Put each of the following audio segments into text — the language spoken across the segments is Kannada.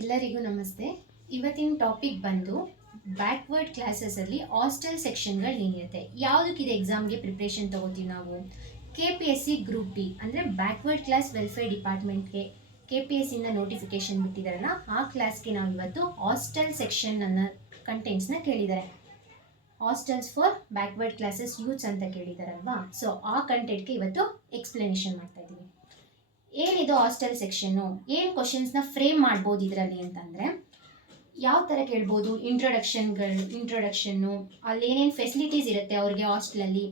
ಎಲ್ಲರಿಗೂ ನಮಸ್ತೆ. ಇವತ್ತಿನ ಟಾಪಿಕ್ ಬಂದು ಬ್ಯಾಕ್ವರ್ಡ್ ಕ್ಲಾಸಸಲ್ಲಿ ಹಾಸ್ಟೆಲ್ ಸೆಕ್ಷನ್ಗಳು ಏನಿರುತ್ತೆ, ಯಾವುದಕ್ಕಿದೆ ಎಕ್ಸಾಮ್ಗೆ ಪ್ರಿಪ್ರೇಷನ್ ತಗೋತೀವಿ ನಾವು. KPSC ಗ್ರೂಪ್ ಡಿ ಅಂದರೆ ಬ್ಯಾಕ್ವರ್ಡ್ ಕ್ಲಾಸ್ ವೆಲ್ಫೇರ್ ಡಿಪಾರ್ಟ್ಮೆಂಟ್ಗೆ KPSCಯಿಂದ ನೋಟಿಫಿಕೇಶನ್ ಬಿಟ್ಟಿದ್ದಾರಲ್ಲ, ಆ ಕ್ಲಾಸ್ಗೆ ನಾವು ಇವತ್ತು ಹಾಸ್ಟೆಲ್ ಸೆಕ್ಷನ್ ಅನ್ನೋ ಕಂಟೆಂಟ್ಸ್ನ ಕೇಳಿದ್ದಾರೆ. Hostels for backward classes youths ಅಂತ ಕೇಳಿದಾರಲ್ವಾ, ಸೊ ಆ ಕಂಟೆಂಟ್ಗೆ ಇವತ್ತು ಎಕ್ಸ್ಪ್ಲನೇಷನ್ ಮಾಡ್ತಾ ಇದ್ದೀವಿ. ಏನಿದು ಹಾಸ್ಟೆಲ್ ಸೆಕ್ಷನ್ನು, ಏನು ಕ್ವಶನ್ಸ್ನ ಫ್ರೇಮ್ ಮಾಡ್ಬೋದು ಇದರಲ್ಲಿ ಅಂತಂದರೆ, ಯಾವ ಥರ ಕೇಳ್ಬೋದು, ಇಂಟ್ರೊಡಕ್ಷನ್ನು, ಅಲ್ಲಿ ಏನೇನು ಫೆಸಿಲಿಟೀಸ್ ಇರುತ್ತೆ ಅವ್ರಿಗೆ ಹಾಸ್ಟೆಲಲ್ಲಿ,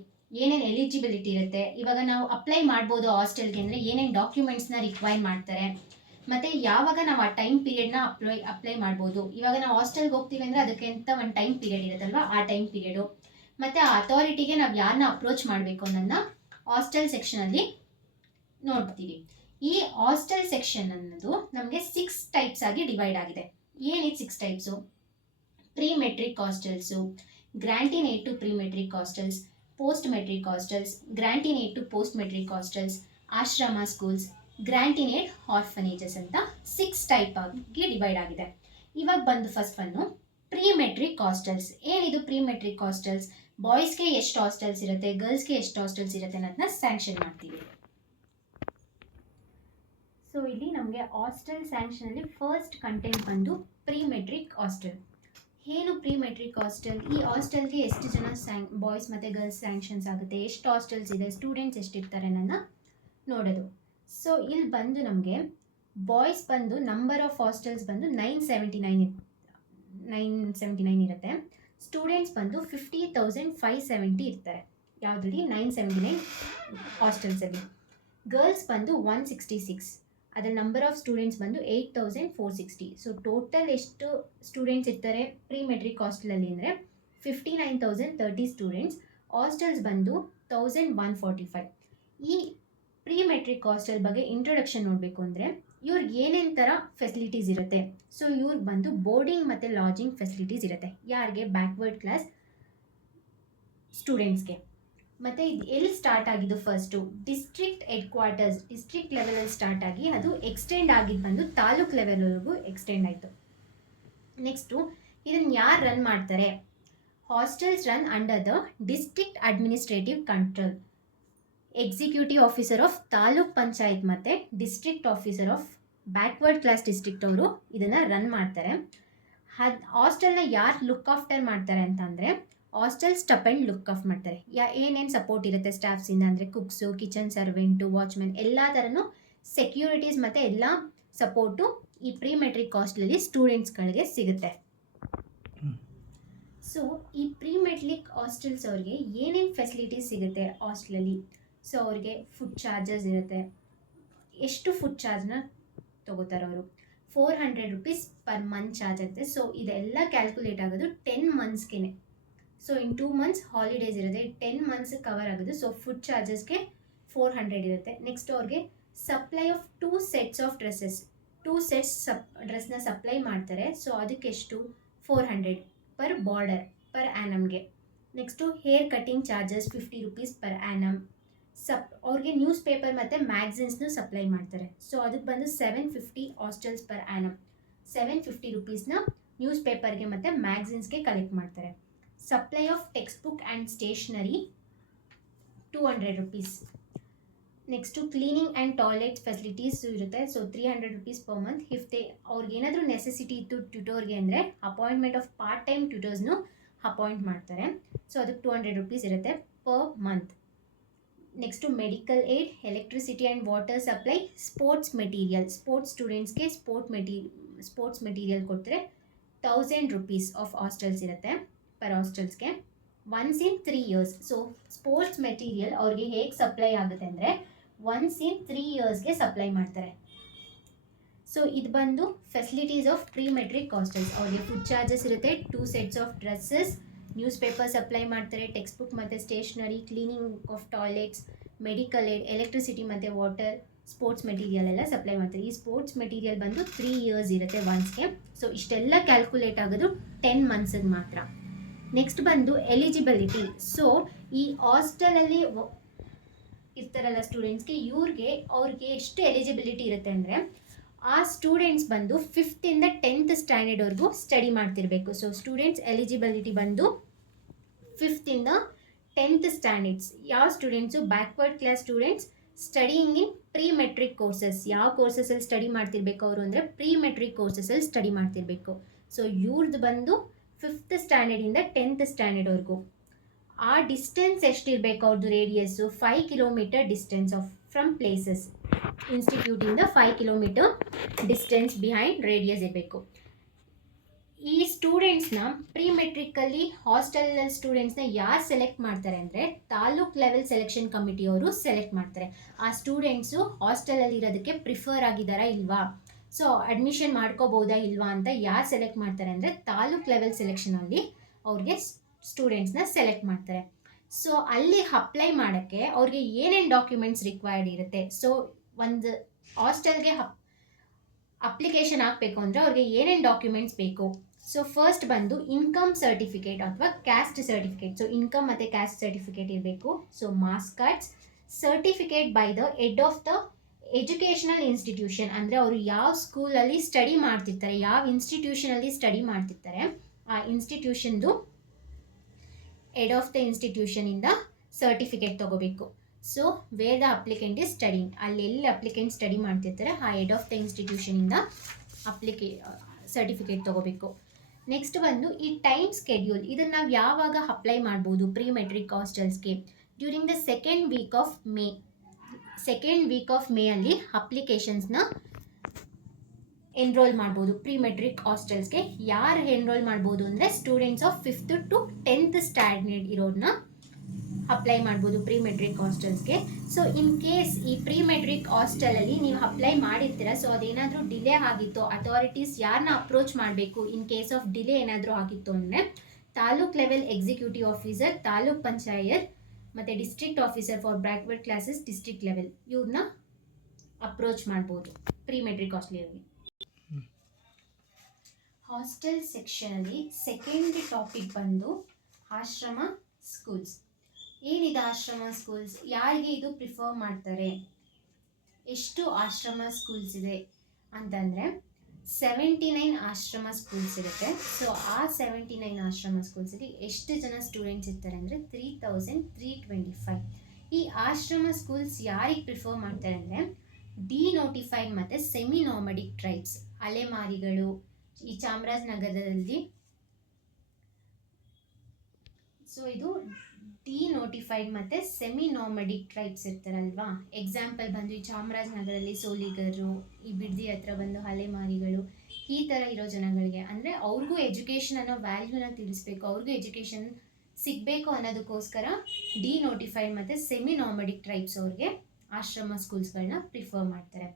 ಏನೇನು ಎಲಿಜಿಬಿಲಿಟಿ ಇರುತ್ತೆ, ಇವಾಗ ನಾವು ಅಪ್ಲೈ ಮಾಡ್ಬೋದು ಹಾಸ್ಟೆಲ್ಗೆ ಅಂದರೆ ಏನೇನು ಡಾಕ್ಯುಮೆಂಟ್ಸ್ನ ರಿಕ್ವೈರ್ ಮಾಡ್ತಾರೆ, ಮತ್ತು ಯಾವಾಗ ನಾವು ಆ ಟೈಮ್ ಪೀರಿಯಡ್ನ ಅಪ್ಲೈ ಮಾಡ್ಬೋದು. ಇವಾಗ ನಾವು ಹಾಸ್ಟೆಲ್ಗೆ ಹೋಗ್ತೀವಿ ಅಂದರೆ ಅದಕ್ಕೆ ಅಂತ ಒಂದು ಟೈಮ್ ಪೀರಿಯಡ್ ಇರುತ್ತಲ್ವ, ಆ ಟೈಮ್ ಪೀರಿಯಡು, ಮತ್ತು ಆ ಅಥಾರಿಟಿಗೆ ನಾವು ಯಾರನ್ನ ಅಪ್ರೋಚ್ ಮಾಡಬೇಕು ಅನ್ನೋದನ್ನ ಹಾಸ್ಟೆಲ್ ಸೆಕ್ಷನಲ್ಲಿ ನೋಡ್ತೀವಿ. ಈ ಹಾಸ್ಟೆಲ್ ಸೆಕ್ಷನ್ ಅನ್ನೋದು ನಮಗೆ 6 ಟೈಪ್ಸ್ ಆಗಿ ಡಿವೈಡ್ ಆಗಿದೆ. ಏನಿದು 6 types? Pre matric hostels, grant in aid to pre matric hostels, post matric hostels, grant in aid to post matric hostels, ashram schools, grant in aid orphanages ಅಂತ 6 ಟೈಪ್ ಆಗಿ ಡಿವೈಡ್ ಆಗಿದೆ. ಇವಾಗ ಬಂದು first one pre matric hostels. ಏನಿದು ಪ್ರೀ ಮೆಟ್ರಿಕ್ ಹಾಸ್ಟೆಲ್ಸ್? ಬಾಯ್ಸ್ಗೆ ಎಷ್ಟು ಹಾಸ್ಟೆಲ್ಸ್ ಇರುತ್ತೆ, ಗರ್ಲ್ಸ್ಗೆ ಎಷ್ಟು ಹಾಸ್ಟೆಲ್ಸ್ ಇರುತ್ತೆ ಅನ್ನೋದನ್ನ ಸ್ಯಾಂಕ್ಷನ್ ಮಾಡ್ತೀವಿ. ಸೊ ಇಲ್ಲಿ ನಮಗೆ ಹಾಸ್ಟೆಲ್ ಸ್ಯಾಂಕ್ಷನಲ್ಲಿ ಫಸ್ಟ್ ಕಂಟೆಂಟ್ ಬಂದು ಪ್ರೀ ಮೆಟ್ರಿಕ್ ಹಾಸ್ಟೆಲ್. ಏನು ಪ್ರೀ ಮೆಟ್ರಿಕ್ ಹಾಸ್ಟೆಲ್? ಈ ಹಾಸ್ಟೆಲ್ಗೆ ಎಷ್ಟು ಜನ ಬಾಯ್ಸ್ ಮತ್ತು ಗರ್ಲ್ಸ್ ಸ್ಯಾಂಕ್ಷನ್ಸ್ ಆಗುತ್ತೆ, ಎಷ್ಟು ಹಾಸ್ಟೆಲ್ಸ್ ಇದೆ, ಸ್ಟೂಡೆಂಟ್ಸ್ ಎಷ್ಟಿರ್ತಾರೆ ಅನ್ನೋದನ್ನ ನೋಡೋದು. ಸೊ ಇಲ್ಲಿ ಬಂದು ನಮಗೆ ಬಾಯ್ಸ್ ಬಂದು ನಂಬರ್ ಆಫ್ ಹಾಸ್ಟೆಲ್ಸ್ ಬಂದು 979 ಇರುತ್ತೆ. ಸ್ಟೂಡೆಂಟ್ಸ್ ಬಂದು 50,570 ಇರ್ತಾರೆ. ಯಾವುದ್ರಲ್ಲಿ? 979 ಹಾಸ್ಟೆಲ್ಸಲ್ಲಿ. ಗರ್ಲ್ಸ್ ಬಂದು 166, ಅದರ ನಂಬರ್ ಆಫ್ ಸ್ಟೂಡೆಂಟ್ಸ್ ಬಂದು 8,460. ಸೊ ಟೋಟಲ್ ಎಷ್ಟು ಸ್ಟೂಡೆಂಟ್ಸ್ ಇರ್ತಾರೆ ಪ್ರೀ ಮೆಟ್ರಿಕ್ ಹಾಸ್ಟೆಲಲ್ಲಿ ಅಂದರೆ 59,030 ಸ್ಟೂಡೆಂಟ್ಸ್. ಹಾಸ್ಟೆಲ್ಸ್ ಬಂದು 1,145. ಈ ಪ್ರೀ ಮೆಟ್ರಿಕ್ ಹಾಸ್ಟೆಲ್ ಬಗ್ಗೆ ಇಂಟ್ರೊಡಕ್ಷನ್ ನೋಡಬೇಕು ಅಂದರೆ ಇವ್ರಿಗೆ ಏನೇನು ಥರ ಫೆಸಿಲಿಟೀಸ್ ಇರುತ್ತೆ. ಸೊ ಇವ್ರಿಗೆ ಬಂದು ಬೋರ್ಡಿಂಗ್ ಮತ್ತು ಲಾಡ್ಜಿಂಗ್ ಫೆಸಿಲಿಟೀಸ್ ಇರುತ್ತೆ. ಯಾರಿಗೆ? ಬ್ಯಾಕ್ವರ್ಡ್ ಕ್ಲಾಸ್ ಸ್ಟೂಡೆಂಟ್ಸ್ಗೆ. ಮತ್ತು ಇದು ಎಲ್ಲಿ ಸ್ಟಾರ್ಟ್ ಆಗಿದ್ದು? First district headquarters, district ಲೆವೆಲಲ್ಲಿ ಸ್ಟಾರ್ಟ್ ಆಗಿ ಅದು ಎಕ್ಸ್ಟೆಂಡ್ ಆಗಿದ್ದು ಬಂದು ತಾಲೂಕ್ ಲೆವೆಲ್ವರೆಗೂ ಎಕ್ಸ್ಟೆಂಡ್ ಆಯಿತು. ನೆಕ್ಸ್ಟು ಇದನ್ನು ಯಾರು ರನ್ ಮಾಡ್ತಾರೆ? Hostels run under the district administrative control. Executive officer of taluk panchayat ಮತ್ತು district officer of backward class district ಅವರು ಇದನ್ನು ರನ್ ಮಾಡ್ತಾರೆ. ಹಾಸ್ಟೆಲ್ನ ಯಾರು ಲುಕ್ ಆಫ್ಟರ್ ಮಾಡ್ತಾರೆ ಅಂತಂದರೆ hostel stop and look of ಮಾಡ್ತಾರೆ. ಏನೇನು ಸಪೋರ್ಟ್ ಇರುತ್ತೆ ಸ್ಟಾಫ್ಸಿಂದ ಅಂದರೆ ಕುಕ್ಸು, ಕಿಚನ್ ಸರ್ವೆಂಟು, ವಾಚ್ಮೆನ್, ಎಲ್ಲ ಥರನೂ ಸೆಕ್ಯೂರಿಟೀಸ್ ಮತ್ತು ಎಲ್ಲ ಸಪೋರ್ಟು ಈ ಪ್ರೀ ಮೆಟ್ರಿಕ್ ಹಾಸ್ಟೆಲಲ್ಲಿ ಸ್ಟೂಡೆಂಟ್ಸ್ಗಳಿಗೆ ಸಿಗುತ್ತೆ. ಸೊ ಈ ಪ್ರೀ ಮೆಟ್ರಿಕ್ ಹಾಸ್ಟೆಲ್ಸ್ ಅವ್ರಿಗೆ ಏನೇನು ಫೆಸಿಲಿಟೀಸ್ ಸಿಗುತ್ತೆ ಹಾಸ್ಟೆಲಲ್ಲಿ? ಸೊ ಅವ್ರಿಗೆ ಫುಡ್ ಚಾರ್ಜಸ್ ಇರುತ್ತೆ. ಎಷ್ಟು ಫುಡ್ ಚಾರ್ಜ್ನ ತೊಗೋತಾರೆ ಅವರು? 400 rupees ಪರ್ ಮಂತ್ ಚಾರ್ಜ್ ಆಗುತ್ತೆ. ಸೊ ಇದೆಲ್ಲ ಕ್ಯಾಲ್ಕುಲೇಟ್ ಆಗೋದು 10 ಮಂತ್ಸ್ಗೆ. ಸೊ ಇನ್ 2 months ಹಾಲಿಡೇಸ್ ಇರುತ್ತೆ, 10 months ಕವರ್ ಆಗೋದು. ಸೊ ಫುಡ್ ಚಾರ್ಜಸ್ಗೆ 400 ಇರುತ್ತೆ. ನೆಕ್ಸ್ಟ್ ಅವ್ರಿಗೆ supply of 2 sets of dresses, 2 sets ಡ್ರೆಸ್ನ ಸಪ್ಲೈ ಮಾಡ್ತಾರೆ. ಸೊ ಅದಕ್ಕೆಷ್ಟು? 400 ಪರ್ ಬಾರ್ಡರ್ ಪರ್ ಆ್ಯನಮ್ಗೆ. Next hair cutting charges 50 rupees per annum. ಅವ್ರಿಗೆ ನ್ಯೂಸ್ ಪೇಪರ್ ಮತ್ತು ಮ್ಯಾಗ್ಝಿನ್ಸ್ನು ಸಪ್ಲೈ ಮಾಡ್ತಾರೆ. ಸೊ ಅದಕ್ಕೆ ಬಂದು 750 ಹಾಸ್ಟೆಲ್ಸ್ ಪರ್ ಆ್ಯನಮ್. 750 rupeesನ ನ್ಯೂಸ್ ಪೇಪರ್ಗೆ ಮತ್ತು ಮ್ಯಾಗ್ಝಿನ್ಸ್ಗೆ ಕಲೆಕ್ಟ್ ಮಾಡ್ತಾರೆ. Supply of text book and stationery 200 rupees. Next cleaning and toilet facilities ಇರುತ್ತೆ. So 300 rupees per month. ಅವ್ರಿಗೆ ಏನಾದರೂ ನೆಸೆಸಿಟಿ ಇತ್ತು ಟ್ಯೂಟರ್ಗೆ ಅಂದರೆ ಅಪಾಯಿಂಟ್ಮೆಂಟ್ ಆಫ್ ಪಾರ್ಟ್ ಟೈಮ್ ಟ್ಯೂಟರ್ಸ್ನು ಅಪಾಯಿಂಟ್ ಮಾಡ್ತಾರೆ. ಸೊ ಅದಕ್ಕೆ 200 rupees ಇರುತ್ತೆ per month. Next medical aid, electricity and water supply, sports material, sports ಸ್ಟೂಡೆಂಟ್ಸ್ಗೆ ಸ್ಪೋರ್ಟ್ಸ್ ಮೆಟೀರಿಯಲ್ ಕೊಟ್ಟರೆ 1000 rupees ಆಫ್ ಹಾಸ್ಟೆಲ್ಸ್ ಇರುತ್ತೆ ಪರ್ ಹಾಸ್ಟೆಲ್ಸ್ಗೆ once in 3 years. So sports material ಅವ್ರಿಗೆ ಹೇಗೆ ಸಪ್ಲೈ ಆಗುತ್ತೆ ಅಂದರೆ ಒನ್ಸ್ ಇನ್ 3 yearsಗೆ ಸಪ್ಲೈ ಮಾಡ್ತಾರೆ. ಸೊ ಇದು ಬಂದು facilities of pre matric hostels. ಅವ್ರಿಗೆ ಫುಡ್ ಚಾರ್ಜಸ್ ಇರುತ್ತೆ, 2 sets of dresses, news paper supply ಮಾಡ್ತಾರೆ, ಟೆಕ್ಸ್ಟ್ ಬುಕ್ ಮತ್ತು stationery, cleaning of toilets, medical aid, electricity ಮತ್ತು ವಾಟರ್, ಸ್ಪೋರ್ಟ್ಸ್ ಮೆಟೀರಿಯಲ್ ಎಲ್ಲ ಸಪ್ಲೈ ಮಾಡ್ತಾರೆ. ಈ ಸ್ಪೋರ್ಟ್ಸ್ ಮೆಟೀರಿಯಲ್ ಬಂದು 3 years ಇರುತ್ತೆ ಒನ್ಸ್ಗೆ. ಸೊ ಇಷ್ಟೆಲ್ಲ ಕ್ಯಾಲ್ಕುಲೇಟ್ ಆಗೋದು 10 monthsಗೆ ಮಾತ್ರ. ನೆಕ್ಸ್ಟ್ ಬಂದು ಎಲಿಜಿಬಿಲಿಟಿ. ಸೊ ಈ ಹಾಸ್ಟೆಲಲ್ಲಿ ಇರ್ತಾರಲ್ಲ ಸ್ಟೂಡೆಂಟ್ಸ್ಗೆ, ಅವ್ರಿಗೆ ಎಷ್ಟು ಎಲಿಜಿಬಿಲಿಟಿ ಇರುತ್ತೆ ಅಂದರೆ ಆ ಸ್ಟೂಡೆಂಟ್ಸ್ ಬಂದು 5th 10th ಸ್ಟ್ಯಾಂಡರ್ಡ್ವರೆಗೂ ಸ್ಟಡಿ ಮಾಡ್ತಿರಬೇಕು. ಸೊ ಸ್ಟೂಡೆಂಟ್ಸ್ ಎಲಿಜಿಬಿಲಿಟಿ ಬಂದು 5th 10th ಸ್ಟ್ಯಾಂಡರ್ಡ್ಸ್. ಯಾವ students backward class students studying in pre matric courses. ಯಾವ ಕೋರ್ಸಸಲ್ಲಿ ಸ್ಟಡಿ ಮಾಡ್ತಿರ್ಬೇಕು ಅವರು ಅಂದರೆ ಪ್ರೀ ಮೆಟ್ರಿಕ್ ಕೋರ್ಸಸಲ್ಲಿ ಸ್ಟಡಿ ಮಾಡ್ತಿರ್ಬೇಕು. ಸೊ ಇವ್ರದ್ದು ಬಂದು 5th ಸ್ಟ್ಯಾಂಡರ್ಡಿಂದ 10th ಸ್ಟ್ಯಾಂಡರ್ಡ್ವರೆಗೂ. ಆ ಡಿಸ್ಟೆನ್ಸ್ ಎಷ್ಟಿರಬೇಕು ಅವ್ರದ್ದು radius 5 kilometre distance of from places. ಇನ್ಸ್ಟಿಟ್ಯೂಟಿಂದ 5 ಕಿಲೋಮೀಟರ್ ಡಿಸ್ಟೆನ್ಸ್ ಬಿಹೈಂಡ್ ರೇಡಿಯಸ್ ಇರಬೇಕು. ಈ ಸ್ಟೂಡೆಂಟ್ಸ್ನ ಪ್ರೀ ಮೆಟ್ರಿಕಲ್ಲಿ ಹಾಸ್ಟೆಲ್ ಸ್ಟೂಡೆಂಟ್ಸ್ನ ಯಾರು ಸೆಲೆಕ್ಟ್ ಮಾಡ್ತಾರೆ ಅಂದರೆ ತಾಲೂಕ್ ಲೆವೆಲ್ ಸೆಲೆಕ್ಷನ್ ಕಮಿಟಿಯವರು ಸೆಲೆಕ್ಟ್ ಮಾಡ್ತಾರೆ. ಆ ಸ್ಟೂಡೆಂಟ್ಸು ಹಾಸ್ಟೆಲಲ್ಲಿ ಇರೋದಕ್ಕೆ ಪ್ರಿಫರ್ ಆಗಿದ್ದಾರಾ ಇಲ್ವಾ, ಸೊ ಅಡ್ಮಿಷನ್ ಮಾಡ್ಕೋಬೋದಾ ಇಲ್ವಾ ಅಂತ ಯಾರು ಸೆಲೆಕ್ಟ್ ಮಾಡ್ತಾರೆ ಅಂದರೆ ತಾಲೂಕ್ ಲೆವೆಲ್ ಸೆಲೆಕ್ಷನಲ್ಲಿ ಅವ್ರಿಗೆ ಸ್ಟೂಡೆಂಟ್ಸ್ನ ಸೆಲೆಕ್ಟ್ ಮಾಡ್ತಾರೆ. ಸೊ ಅಲ್ಲಿ ಅಪ್ಲೈ ಮಾಡೋಕ್ಕೆ ಅವ್ರಿಗೆ ಏನೇನು ಡಾಕ್ಯುಮೆಂಟ್ಸ್ ರಿಕ್ವೈರ್ಡ್ ಇರುತ್ತೆ. ಸೊ ಒಂದು ಹಾಸ್ಟೆಲ್ಗೆ ಅಪ್ಲಿಕೇಶನ್ ಹಾಕಬೇಕು ಅಂದರೆ ಅವ್ರಿಗೆ ಏನೇನು ಡಾಕ್ಯುಮೆಂಟ್ಸ್ ಬೇಕು. ಸೊ ಫಸ್ಟ್ ಬಂದು ಇನ್ಕಮ್ ಸರ್ಟಿಫಿಕೇಟ್ ಅಥವಾ ಕ್ಯಾಸ್ಟ್ ಸರ್ಟಿಫಿಕೇಟ್. ಸೊ ಇನ್ಕಮ್ ಮತ್ತು ಕ್ಯಾಸ್ಟ್ ಸರ್ಟಿಫಿಕೇಟ್ ಇರಬೇಕು. So marks cards, certificate by the head of the educational institution, ಅಂದರೆ ಅವರು ಯಾವ ಸ್ಕೂಲಲ್ಲಿ ಸ್ಟಡಿ ಮಾಡ್ತಿರ್ತಾರೆ, ಯಾವ ಇನ್ಸ್ಟಿಟ್ಯೂಷನಲ್ಲಿ ಸ್ಟಡಿ ಮಾಡ್ತಿರ್ತಾರೆ ಆ ಇನ್ಸ್ಟಿಟ್ಯೂಷನ್ದು ಹೆಡ್ ಆಫ್ ದ ಇನ್ಸ್ಟಿಟ್ಯೂಷನಿಂದ ಸರ್ಟಿಫಿಕೇಟ್ ತೊಗೋಬೇಕು. So where the applicant is studying, ಅಲ್ಲಿ ಎಲ್ಲಿ ಅಪ್ಲಿಕೆಂಟ್ ಸ್ಟಡಿ ಮಾಡ್ತಿರ್ತಾರೆ ಆ ಹೆಡ್ ಆಫ್ ದ ಇನ್ಸ್ಟಿಟ್ಯೂಷನಿಂದ ಸರ್ಟಿಫಿಕೇಟ್ ತೊಗೋಬೇಕು. ನೆಕ್ಸ್ಟ್ ಬಂದು ಈ ಟೈಮ್ ಸ್ಕೆಡ್ಯೂಲ್, ಇದನ್ನು ನಾವು ಯಾವಾಗ ಅಪ್ಲೈ ಮಾಡ್ಬೋದು ಪ್ರೀ ಮೆಟ್ರಿಕ್ ಹಾಸ್ಟೆಲ್ಸ್ಗೆ. During the second week of May ಅಲ್ಲಿ ಅಪ್ಲಿಕೇಶನ್ಸ್ನ ಎನ್ರೋಲ್ ಮಾಡ್ಬೋದು ಪ್ರೀ ಮೆಟ್ರಿಕ್ ಹಾಸ್ಟೆಲ್ಸ್ಗೆ. ಯಾರು ಎನ್ರೋಲ್ ಮಾಡ್ಬೋದು ಅಂದರೆ students of 5th to 10th standard ಇರೋರನ್ನ ಅಪ್ಲೈ ಮಾಡ್ಬೋದು pre matric ಹಾಸ್ಟೆಲ್ಸ್ಗೆ. So in case ಈ ಪ್ರೀ ಮೆಟ್ರಿಕ್ ಹಾಸ್ಟೆಲಲ್ಲಿ ನೀವು ಅಪ್ಲೈ ಮಾಡಿರ್ತೀರ, ಸೊ ಅದೇನಾದರೂ ಡಿಲೇ ಆಗಿತ್ತು, ಅಥಾರಿಟೀಸ್ ಯಾರನ್ನ ಅಪ್ರೋಚ್ ಮಾಡಬೇಕು ಇನ್ ಕೇಸ್ ಆಫ್ ಡಿಲೇ ಏನಾದರೂ ಆಗಿತ್ತು ಅಂದರೆ taluk level executive officer, taluk panchayat ಮತ್ತು district officer for backward classes district level, ಇವ್ರನ್ನ ಅಪ್ರೋಚ್ ಮಾಡ್ಬೋದು ಪ್ರೀ ಮೆಟ್ರಿಕ್ ಹಾಸ್ಟೆಲಲ್ಲಿ. ಹಾಸ್ಟೆಲ್ ಸೆಕ್ಷನಲ್ಲಿ ಸೆಕೆಂಡ್ ಟಾಪಿಕ್ ಬಂದು ಆಶ್ರಮ ಸ್ಕೂಲ್ಸ್. ಏನಿದೆ ಆಶ್ರಮ ಸ್ಕೂಲ್ಸ್, ಯಾರಿಗೆ ಇದು ಪ್ರಿಫರ್ ಮಾಡ್ತಾರೆ, ಎಷ್ಟು ಆಶ್ರಮ ಸ್ಕೂಲ್ಸ್ ಇದೆ ಅಂತಂದರೆ 79 ಆಶ್ರಮ ಸ್ಕೂಲ್ಸ್ ಇರುತ್ತೆ. ಸೊ ಆ 79 ಆಶ್ರಮ ಸ್ಕೂಲ್ಸಲ್ಲಿ ಎಷ್ಟು ಜನ ಸ್ಟೂಡೆಂಟ್ಸ್ ಇರ್ತಾರೆ ಅಂದರೆ 3325. ಈ ಆಶ್ರಮ ಸ್ಕೂಲ್ಸ್ ಯಾರಿಗೆ ಪ್ರಿಫರ್ ಮಾಡ್ತಾರೆ ಅಂದರೆ ಡಿನೋಟಿಫೈಡ್ ಮತ್ತು ಸೆಮಿ ನಾಮಡಿಕ್ ಟ್ರೈಬ್ಸ್, ಅಲೆಮಾರಿಗಳು. ಈ ಚಾಮರಾಜನಗರದಲ್ಲಿ ಸೊ ಇದು ಡಿನೋಟಿಫೈಡ್ ಮತ್ತು ಸೆಮಿ ನಾಮಡಿಕ್ ಟ್ರೈಬ್ಸ್ ಇರ್ತಾರಲ್ವಾ. ಎಕ್ಸಾಂಪಲ್ ಬಂದು ಈ ಚಾಮರಾಜನಗರಲ್ಲಿ ಸೋಲಿಗರು, ಈ ಬಿಡದಿ ಹತ್ರ ಬಂದು ಅಲೆಮಾರಿಗಳು, ಈ ಥರ ಇರೋ ಜನಗಳಿಗೆ ಅಂದರೆ ಅವ್ರಿಗೂ ಎಜುಕೇಷನ್ ಅನ್ನೋ ವ್ಯಾಲ್ಯೂನ ತಿಳಿಸ್ಬೇಕು, ಅವ್ರಿಗೂ ಎಜುಕೇಷನ್ ಸಿಗಬೇಕು ಅನ್ನೋದಕ್ಕೋಸ್ಕರ ಡಿನೋಟಿಫೈಡ್ ಮತ್ತು ಸೆಮಿ ನಾಮಡಿಕ್ ಟ್ರೈಬ್ಸ್ ಅವ್ರಿಗೆ ಆಶ್ರಮ ಸ್ಕೂಲ್ಸ್ಗಳನ್ನ ಪ್ರಿಫರ್ ಮಾಡ್ತಾರೆ.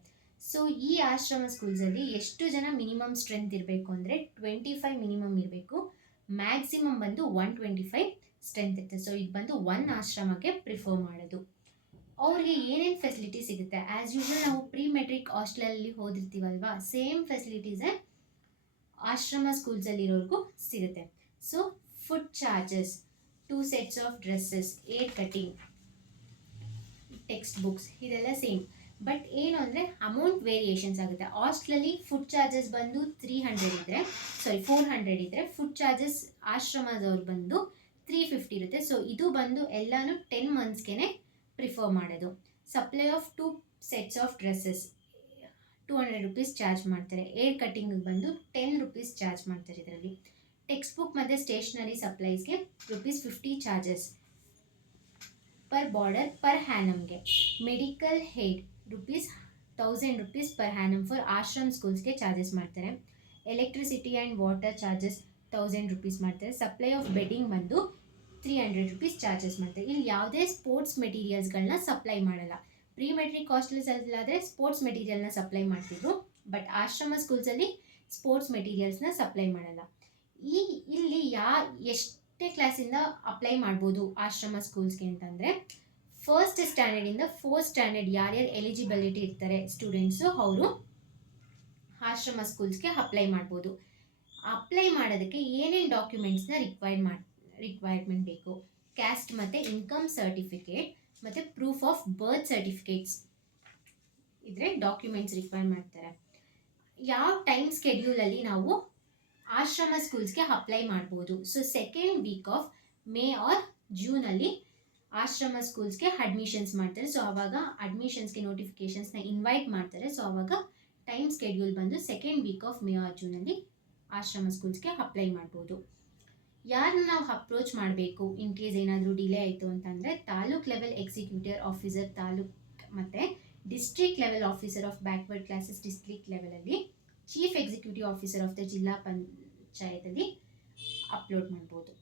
ಸೊ ಈ ಆಶ್ರಮ ಸ್ಕೂಲ್ಸಲ್ಲಿ ಎಷ್ಟು ಜನ ಮಿನಿಮಮ್ ಸ್ಟ್ರೆಂತ್ ಇರಬೇಕು ಅಂದರೆ 25 ಮಿನಿಮಮ್ ಇರಬೇಕು, ಮ್ಯಾಕ್ಸಿಮಮ್ ಬಂದು 125 ಸ್ಟ್ರೆಂತ್ ಇರುತ್ತೆ. ಸೊ ಇದು ಬಂದು ಒಂದು ಆಶ್ರಮಕ್ಕೆ ಪ್ರಿಫರ್ ಮಾಡೋದು. ಅವ್ರಿಗೆ ಏನೇನು ಫೆಸಿಲಿಟಿ ಸಿಗುತ್ತೆ, ಆ್ಯಸ್ ಯೂಶ್ವಲ್ ನಾವು ಪ್ರೀ ಮೆಟ್ರಿಕ್ ಹಾಸ್ಟೆಲಲ್ಲಿ ಓದಿರ್ತೀವಲ್ವಾ, ಸೇಮ್ ಫೆಸಿಲಿಟೀಸೇ ಆಶ್ರಮ ಸ್ಕೂಲ್ಸಲ್ಲಿರೋರ್ಗೂ ಸಿಗುತ್ತೆ. So food charges, 2 sets of dresses, air cutting, text books, ಇದೆಲ್ಲ ಸೇಮ್. ಬಟ್ ಏನು ಅಂದರೆ ಅಮೌಂಟ್ ವೇರಿಯೇಷನ್ಸ್ ಆಗುತ್ತೆ. ಹಾಸ್ಟೆಲಲ್ಲಿ ಫುಡ್ ಚಾರ್ಜಸ್ ಬಂದು 400 ಇದ್ದರೆ ಫುಡ್ ಚಾರ್ಜಸ್ ಆಶ್ರಮದವ್ರು ಬಂದು 350 ಇರುತ್ತೆ. ಸೊ ಇದು ಬಂದು ಎಲ್ಲನೂ 10 ಮಂತ್ಸ್ಗೆ ಪ್ರಿಫರ್ ಮಾಡೋದು. Supply of 2 sets of dresses 200 rupees charge ಮಾಡ್ತಾರೆ. ಏರ್ ಕಟಿಂಗಿಗೆ ಬಂದು 10 ರೂಪೀಸ್ ಚಾರ್ಜ್ ಮಾಡ್ತಾರೆ. ಇದರಲ್ಲಿ ಟೆಕ್ಸ್ಟ್ ಬುಕ್ ಮತ್ತು ಸ್ಟೇಷನರಿ ಸಪ್ಲೈಸ್ಗೆ ₹50 ಚಾರ್ಜಸ್ ಪರ್ ಬಾರ್ಡರ್ ಪರ್ ಹ್ಯಾನಮ್ಗೆ. Medical aid ₹1000 per annum for ashram ಸ್ಕೂಲ್ಸ್ಗೆ ಚಾರ್ಜಸ್ ಮಾಡ್ತಾರೆ. ಎಲೆಕ್ಟ್ರಿಸಿಟಿ ಆ್ಯಂಡ್ ವಾಟರ್ ಚಾರ್ಜಸ್ ₹1000 ಮಾಡ್ತಾರೆ. ಸಪ್ಲೈ ಆಫ್ ಬೆಡ್ಡಿಂಗ್ ಬಂದು ₹300 ಚಾರ್ಜಸ್ ಮಾಡ್ತಾರೆ. ಇಲ್ಲಿ ಯಾವುದೇ ಸ್ಪೋರ್ಟ್ಸ್ ಮೆಟೀರಿಯಲ್ಸ್ಗಳನ್ನ ಸಪ್ಲೈ ಮಾಡಲ್ಲ. ಪ್ರೀ ಮೆಟ್ರಿಕ್ ಹಾಸ್ಟೆಲ್ಸಲ್ಲಾದರೆ ಸ್ಪೋರ್ಟ್ಸ್ ಮೆಟೀರಿಯಲ್ನ ಸಪ್ಲೈ ಮಾಡ್ತಿದ್ರು, ಬಟ್ ಆಶ್ರಮ ಸ್ಕೂಲ್ಸಲ್ಲಿ ಸ್ಪೋರ್ಟ್ಸ್ ಮೆಟೀರಿಯಲ್ಸ್ನ ಸಪ್ಲೈ ಮಾಡಲ್ಲ. ಇಲ್ಲಿ ಎಷ್ಟೇ ಕ್ಲಾಸಿಂದ ಅಪ್ಲೈ ಮಾಡ್ಬೋದು ಆಶ್ರಮ ಸ್ಕೂಲ್ಸ್ಗೆ ಅಂತಂದರೆ 1st ಸ್ಟ್ಯಾಂಡರ್ಡಿಂದ 4th ಸ್ಟ್ಯಾಂಡರ್ಡ್ ಯಾರ್ಯಾರು ಎಲಿಜಿಬಿಲಿಟಿ ಇರ್ತಾರೆ ಸ್ಟೂಡೆಂಟ್ಸು ಅವರು ಆಶ್ರಮ ಸ್ಕೂಲ್ಸ್ಗೆ ಅಪ್ಲೈ ಮಾಡ್ಬೋದು. ಅಪ್ಲೈ ಮಾಡೋದಕ್ಕೆ ಏನೇನು ಡಾಕ್ಯುಮೆಂಟ್ಸ್ನ ರಿಕ್ವೈರ್ಮೆಂಟ್ ಬೇಕು, ಕ್ಯಾಸ್ಟ್ ಮತ್ತು ಇನ್ಕಮ್ ಸರ್ಟಿಫಿಕೇಟ್ ಮತ್ತು ಪ್ರೂಫ್ ಆಫ್ ಬರ್ತ್ ಸರ್ಟಿಫಿಕೇಟ್ಸ್ ಇದ್ರೆ ಡಾಕ್ಯುಮೆಂಟ್ಸ್ ರಿಕ್ವೈರ್ ಮಾಡ್ತಾರೆ. ಯಾವ ಟೈಮ್ ಸ್ಕೆಡ್ಯೂಲಲ್ಲಿ ನಾವು ಆಶ್ರಮ ಸ್ಕೂಲ್ಸ್ಗೆ ಅಪ್ಲೈ ಮಾಡ್ಬೋದು. So second week of May or ಜೂನಲ್ಲಿ ಆಶ್ರಮ ಸ್ಕೂಲ್ಸ್ಗೆ ಅಡ್ಮಿಷನ್ಸ್ ಮಾಡ್ತಾರೆ. ಸೊ ಆವಾಗ ಅಡ್ಮಿಷನ್ಸ್ಗೆ ನೋಟಿಫಿಕೇಶನ್ಸ್ನ ಇನ್ವೈಟ್ ಮಾಡ್ತಾರೆ. ಸೊ ಆವಾಗ ಟೈಮ್ ಸ್ಕೆಡ್ಯೂಲ್ ಬಂದು second week of May or ಜೂನಲ್ಲಿ ಆಶ್ರಮ ಸ್ಕೂಲ್ಸ್ಗೆ ಅಪ್ಲೈ ಮಾಡ್ಬೋದು. ಯಾರನ್ನ ನಾವು ಅಪ್ರೋಚ್ ಮಾಡಬೇಕು ಇನ್ ಕೇಸ್ ಏನಾದರೂ ಡಿಲೇ ಆಯಿತು ಅಂತಂದರೆ, taluk level executive officer taluk ಮತ್ತು district level officer of backward classes district ಲೆವೆಲಲ್ಲಿ, chief executive officer of the zilla ಪಂಚಾಯತಲ್ಲಿ ಅಪ್ಲೋಡ್ ಮಾಡ್ಬೋದು.